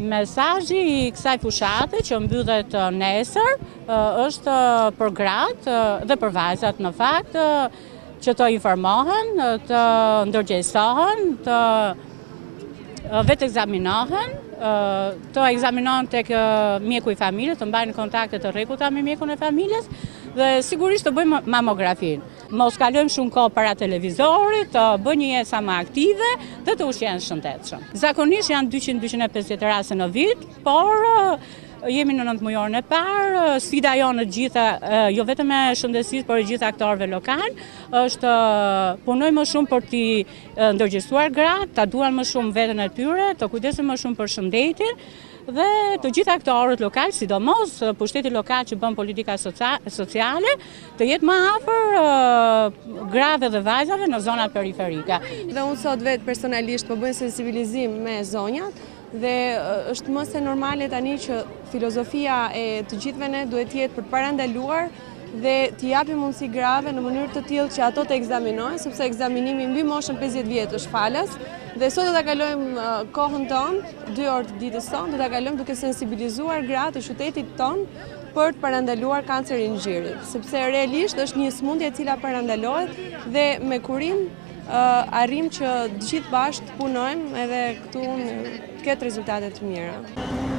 Mesazhi i kësaj fushate që mbyllet nesër është për gratë dhe për vajzat në fakt që të informohen, të ndërgjegjësohen, të vetë ekzaminohen, të ekzaminohen tek mjeku i familjes, të mbajnë kontakte të rregullta me mjekun e familjes dhe sigurisht të bëjmë mamografinë. Mos kalojmë shumë kohë para televizorit, të bëjnë një jetë sa më aktive dhe të ushqehen shëndetshëm. Zakonisht janë 200-250 raste në vit, por jemi në 9 mujorin e parë, sfida jonë e gjitha, jo vetëm e shëndetësisë, por e gjithë aktorëve lokal, është punojmë më shumë për t'i ndërgjegjësuar gratë, ta duan më shumë veten e tyre, të kujdesen më shumë për shëndetin dhe të gjithë aktorët lokal, sidomos pushteti lokal që bën politika sociale, të jetë më afër grave dhe vajzave në zonat periferike. Dhe unë sot vetë personalisht po bëj sensibilizim me zonjat, dhe është më se normale tani që filozofia e të gjithëve ne duhet jetë për të parandaluar dhe t'i japim mundësi grave në mënyrë të tillë që ato të ekzaminojnë, sepse ekzaminimi mbi moshën 50 vjeç është falas, dhe sot do ta kalojmë kohën tonë, 2 orë të ditës tonë, do ta kalojmë duke sensibilizuar gratë të qytetit tonë për të parandaluar kancerin e gjirit, sepse realisht është një sëmundje e cila parandalohet dhe me kurim arrim që të gjithë bashkë të punojmë edhe këtu të ketë rezultate të mira.